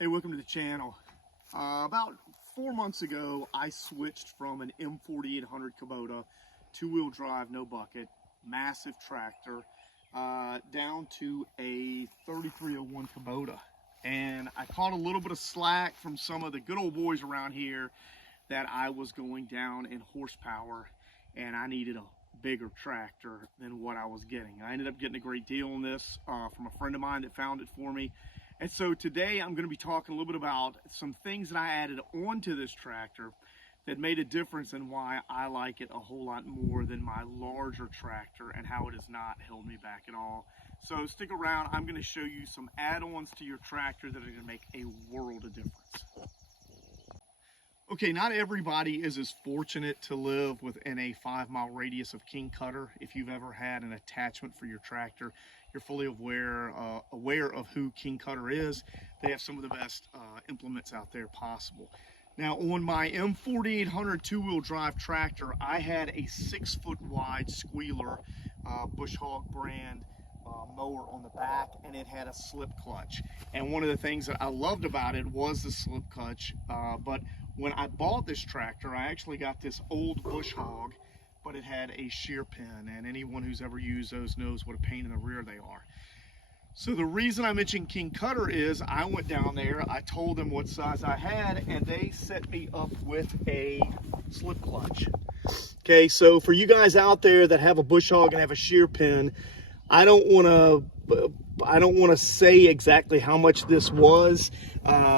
Hey, welcome to the channel. About 4 months ago, I switched from an M4800 Kubota, two-wheel drive, no bucket, massive tractor, down to a 3301 Kubota. And I caught a little bit of slack from some of the good old boys around here that I was going down in horsepower and I needed a bigger tractor than what I was getting. I ended up getting a great deal on this from a friend of mine that found it for me. And so today I'm going to be talking a little bit about some things that I added onto this tractor that made a difference in why I like it a whole lot more than my larger tractor and how it has not held me back at all. So stick around. I'm going to show you some add-ons to your tractor that are going to make a world of difference. Okay, not everybody is as fortunate to live within a 5-mile radius of King Cutter. If you've ever had an attachment for your tractor, you're fully aware of who King Cutter is. They have some of the best implements out there possible. Now, on my M4800 two-wheel drive tractor, I had a 6-foot wide Squealer Bush Hog brand mower on the back, and it had a slip clutch. And one of the things that I loved about it was the slip clutch, but when I bought this tractor, I actually got this old Bush Hog, but it had a shear pin, and anyone who's ever used those knows what a pain in the rear they are. So the reason I mentioned King Cutter is I went down there, I told them what size I had, and they set me up with a slip clutch. Okay, so for you guys out there that have a Bush Hog and have a shear pin, I don't want to say exactly how much this was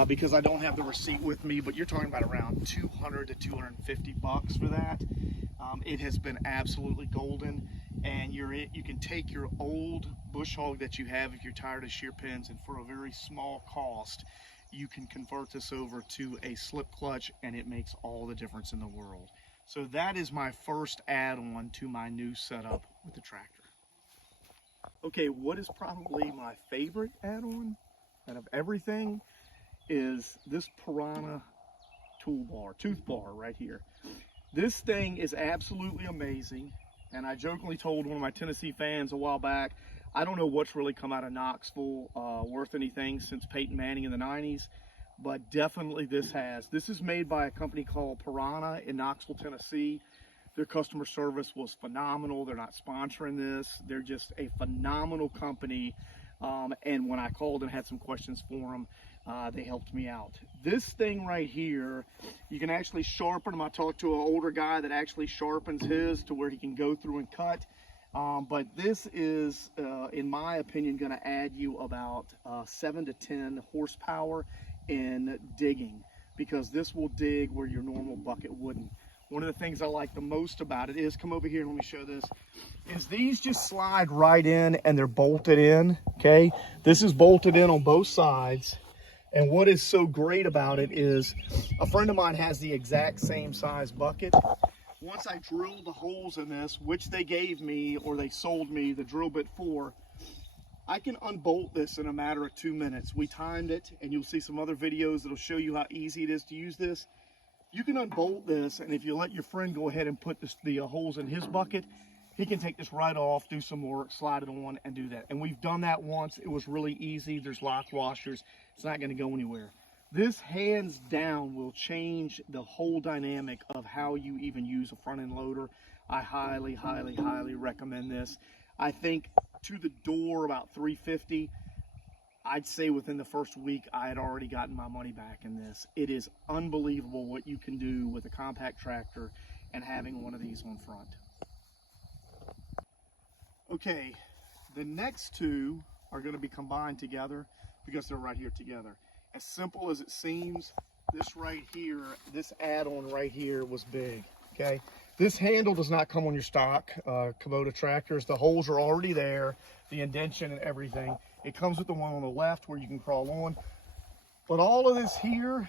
because I don't have the receipt with me, but you're talking about around 200 to 250 bucks for that. It has been absolutely golden, and you can take your old Bush Hog that you have if you're tired of shear pins, and for a very small cost, you can convert this over to a slip clutch, and it makes all the difference in the world. So that is my first add-on to my new setup with the tractor. Okay, what is probably my favorite add-on out of everything is this Piranha Toolbar, tooth bar right here. This thing is absolutely amazing, and I jokingly told one of my Tennessee fans a while back, I don't know what's really come out of Knoxville worth anything since Peyton Manning in the 90s, but definitely this has. This is made by a company called Piranha in Knoxville, Tennessee. Their customer service was phenomenal. They're not sponsoring this. They're just a phenomenal company. And when I called and had some questions for them, they helped me out. This thing right here, you can actually sharpen them. I talked to an older guy that actually sharpens his to where he can go through and cut. But this is, in my opinion, going to add you about 7 to 10 horsepower in digging, because this will dig where your normal bucket wouldn't. One of the things I like the most about it is, come over here and let me show this, is these just slide right in and they're bolted in, okay? This is bolted in on both sides. And what is so great about it is a friend of mine has the exact same size bucket. Once I drilled the holes in this, which they gave me or they sold me the drill bit for, I can unbolt this in a matter of 2 minutes. We timed it, and you'll see some other videos that'll show you how easy it is to use this. You can unbolt this, and if you let your friend go ahead and put the holes in his bucket, he can take this right off, do some work, slide it on, and do that. And we've done that once. It was really easy. There's lock washers. It's not going to go anywhere. This, hands down, will change the whole dynamic of how you even use a front-end loader. I highly, highly, highly recommend this. I think to the door about $350. I'd say within the first week, I had already gotten my money back in this. It is unbelievable what you can do with a compact tractor and having one of these on front. Okay, the next two are going to be combined together because they're right here together. As simple as it seems, this right here, this add-on right here was big, okay? This handle does not come on your stock Kubota tractors. The holes are already there, the indention and everything. It comes with the one on the left where you can crawl on. But all of this here,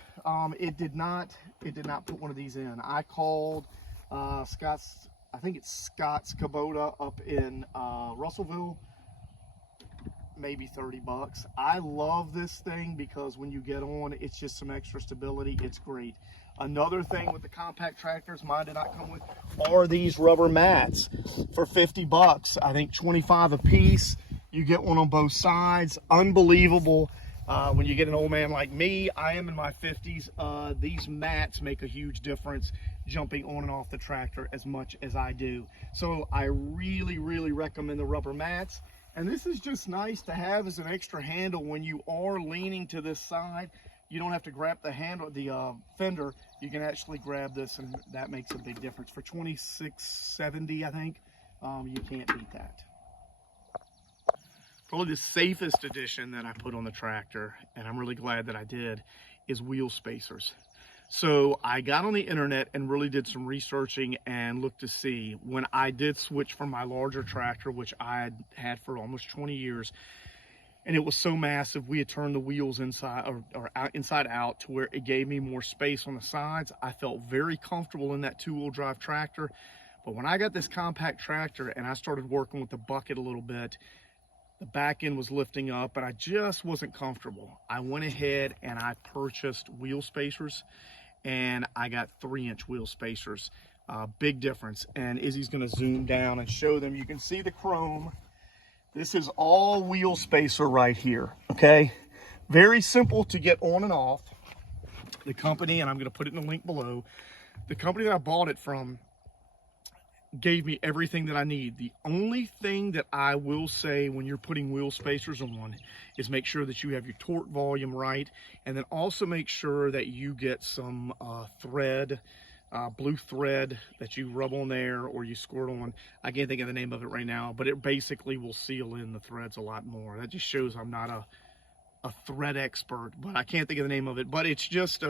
it did not put one of these in. I called Scott's, I think it's Scott's Kubota up in Russellville, maybe 30 bucks. I love this thing because when you get on, it's just some extra stability. It's great. Another thing with the compact tractors, mine did not come with, are these rubber mats for 50 bucks. I think 25 a piece. You get one on both sides. Unbelievable. When you get an old man like me, I am in my 50s, these mats make a huge difference jumping on and off the tractor as much as I do. So I really, really recommend the rubber mats. And this is just nice to have as an extra handle when you are leaning to this side. You don't have to grab the handle, the fender. You can actually grab this, and that makes a big difference. For $26.70, I think, you can't beat that. Probably the safest addition that I put on the tractor, and I'm really glad that I did, is wheel spacers. So I got on the internet and really did some researching and looked to see when I did switch from my larger tractor, which I had had for almost 20 years, and it was so massive, we had turned the wheels inside inside out to where it gave me more space on the sides. I felt very comfortable in that two-wheel drive tractor. But when I got this compact tractor and I started working with the bucket a little bit, the back end was lifting up and I just wasn't comfortable. I went ahead and I purchased wheel spacers, and I got 3-inch wheel spacers. Big difference. And Izzy's gonna zoom down and show them. You can see the chrome. This is all wheel spacer right here, okay? Very simple to get on and off. The company, and I'm gonna put it in the link below, the company that I bought it from gave me everything that I need. The only thing that I will say when you're putting wheel spacers on is make sure that you have your torque volume right, and then also make sure that you get some thread, blue thread that you rub on there or you squirt on. I can't think of the name of it right now, but it basically will seal in the threads a lot more. That just shows I'm not a thread expert, but I can't think of the name of it. But it's just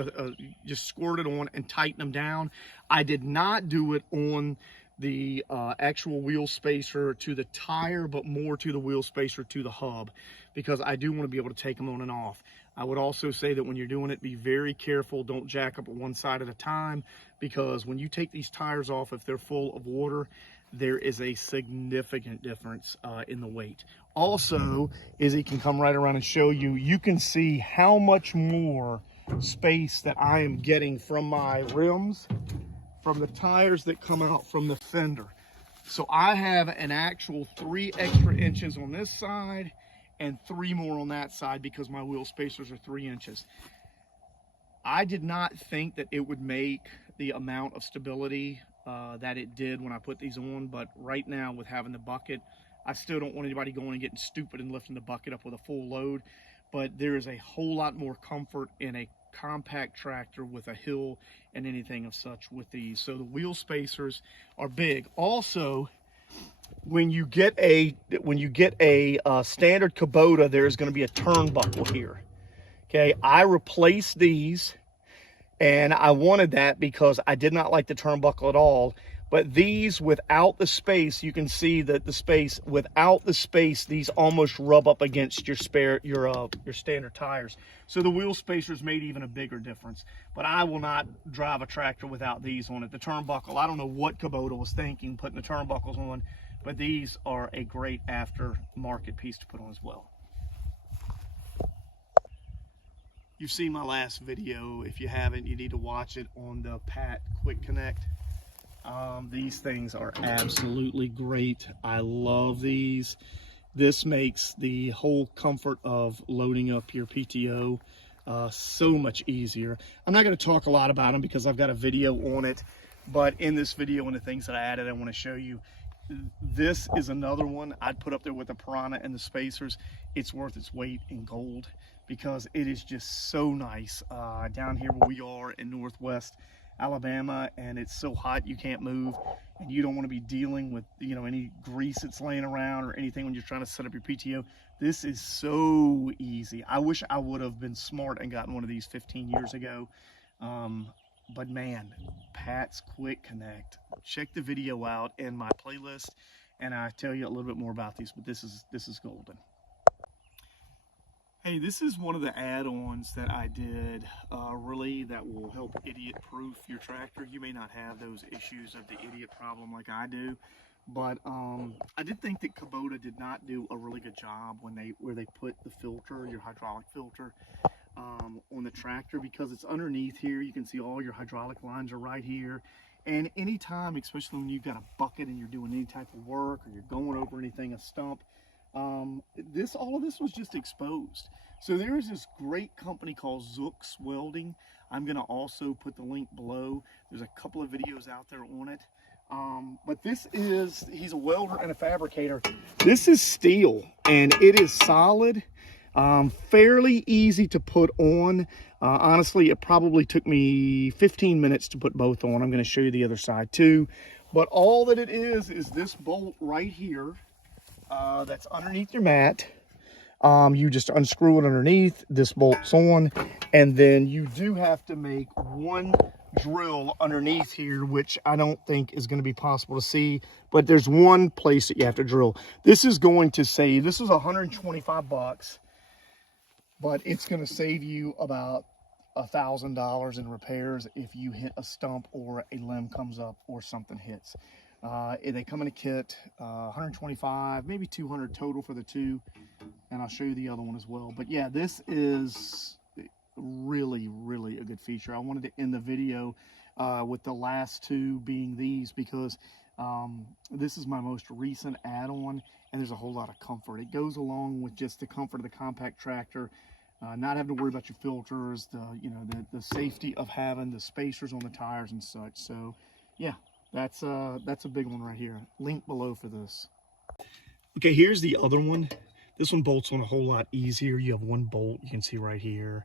just squirt it on and tighten them down. I did not do it on the actual wheel spacer to the tire, but more to the wheel spacer to the hub, because I do want to be able to take them on and off. I would also say that when you're doing it, be very careful. Don't jack up at one side at a time, because when you take these tires off, if they're full of water, there is a significant difference in the weight. Also, Izzy can come right around and show you, you can see how much more space that I am getting from my rims, from the tires that come out from the fender. So I have an actual 3 extra inches on this side and 3 more on that side because my wheel spacers are 3 inches. I did not think that it would make the amount of stability that it did when I put these on, but right now with having the bucket, I still don't want anybody going and getting stupid and lifting the bucket up with a full load, but there is a whole lot more comfort in a compact tractor with a hill and anything of such with these. So the wheel spacers are big. Also, when you get a standard Kubota, there's going to be a turnbuckle here. Okay, I replaced these, and I wanted that because I did not like the turnbuckle at all. But these without the space, you can see that the space without the space, these almost rub up against your standard tires. So the wheel spacers made even a bigger difference. But I will not drive a tractor without these on it. The turnbuckle, I don't know what Kubota was thinking putting the turnbuckles on, but these are a great aftermarket piece to put on as well. You've seen my last video. If you haven't, you need to watch it on the Pat Quick Connect. These things are absolutely great. I love these. This makes the whole comfort of loading up your PTO so much easier. I'm not going to talk a lot about them because I've got a video on it, but in this video and the things that I added, I want to show you. This is another one I'd put up there with the Piranha and the spacers. It's worth its weight in gold because it is just so nice down here where we are in Northwest Alabama, and it's so hot you can't move, and you don't want to be dealing with, you know, any grease that's laying around or anything when you're trying to set up your PTO. This is so easy. I wish I would have been smart and gotten one of these 15 years ago. But man, Pat's Quick Connect. Check the video out in my playlist, and I tell you a little bit more about these. But this is golden. Hey, this is one of the add-ons that I did really that will help idiot-proof your tractor. You may not have those issues of the idiot problem like I do, but I did think that Kubota did not do a really good job where they put the filter, your hydraulic filter, on the tractor, because it's underneath here. You can see all your hydraulic lines are right here. And anytime, especially when you've got a bucket and you're doing any type of work or you're going over anything, a stump, All of this was just exposed. So there is this great company called Zook's Welding. I'm gonna also put the link below. There's a couple of videos out there on it. But he's a welder and a fabricator. This is steel and it is solid, fairly easy to put on. Honestly, it probably took me 15 minutes to put both on. I'm gonna show you the other side too. But all that it is this bolt right here that's underneath your mat. You just unscrew it underneath, this bolt's on, and then you do have to make one drill underneath here, which I don't think is going to be possible to see, but there's one place that you have to drill. This is going to save, this is 125 bucks, but it's going to save you about $1,000 in repairs if you hit a stump or a limb comes up or something hits. They come in a kit, 125, maybe 200 total for the two, and I'll show you the other one as well. But yeah, this is really, really a good feature. I wanted to end the video with the last two being these because this is my most recent add-on, and there's a whole lot of comfort. It goes along with just the comfort of the compact tractor, not having to worry about your filters, the safety of having the spacers on the tires and such. So yeah, that's a big one right here. Link below for this. Okay, here's the other one. This one bolts on a whole lot easier. You have one bolt you can see right here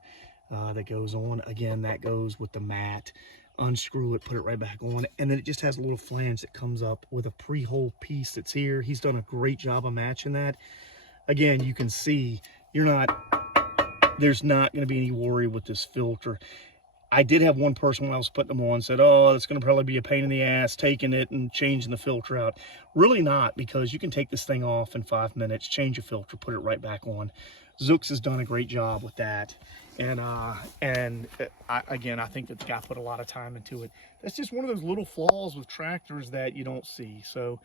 that goes on. Again, that goes with the mat. Unscrew it, put it right back on, and then it just has a little flange that comes up with a pre-hole piece that's here. He's done a great job of matching that. Again, you can see there's not going to be any worry with this filter. I did have one person when I was putting them on said, oh, it's going to probably be a pain in the ass taking it and changing the filter out. Really not, because you can take this thing off in 5 minutes, change your filter, put it right back on. Zook's has done a great job with that. And again, I think that the guy put a lot of time into it. That's just one of those little flaws with tractors that you don't see. So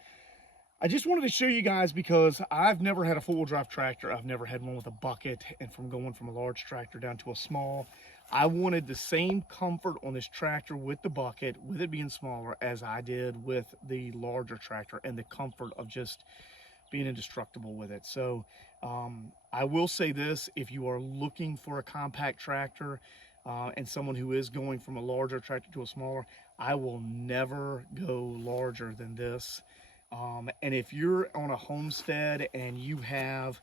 I just wanted to show you guys because I've never had a four-wheel drive tractor. I've never had one with a bucket, and from going from a large tractor down to a small, I wanted the same comfort on this tractor with the bucket, with it being smaller, as I did with the larger tractor, and the comfort of just being indestructible with it. So I will say this, if you are looking for a compact tractor and someone who is going from a larger tractor to a smaller, I will never go larger than this. And if you're on a homestead and you have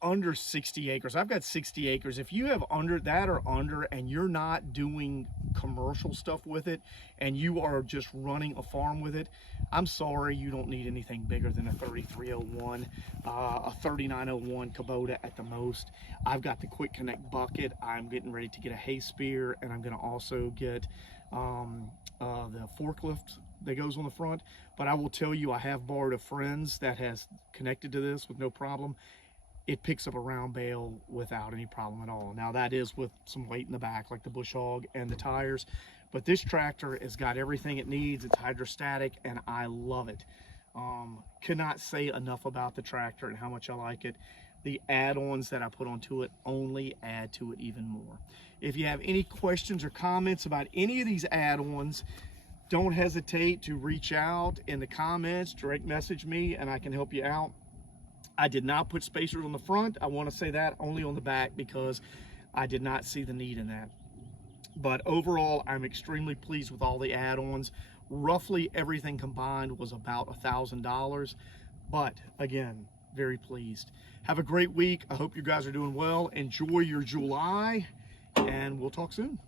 under 60 acres, I've got 60 acres. If you have under that or under, and you're not doing commercial stuff with it, and you are just running a farm with it, I'm sorry, you don't need anything bigger than a 3301, a 3901 Kubota at the most. I've got the quick connect bucket. I'm getting ready to get a hay spear, and I'm going to also get the forklift that goes on the front. But I will tell you, I have borrowed a friend's that has connected to this with no problem. It picks up a round bale without any problem at all. Now that is with some weight in the back, like the bush hog and the tires, but this tractor has got everything it needs. It's hydrostatic, and I love it. Cannot say enough about the tractor and how much I like it. The add-ons that I put onto it only add to it even more. If you have any questions or comments about any of these add-ons, don't hesitate to reach out in the comments, direct message me, and I can help you out. I did not put spacers on the front. I want to say that, only on the back, because I did not see the need in that. But overall, I'm extremely pleased with all the add-ons. Roughly everything combined was about $1,000. But again, very pleased. Have a great week. I hope you guys are doing well. Enjoy your July, and we'll talk soon.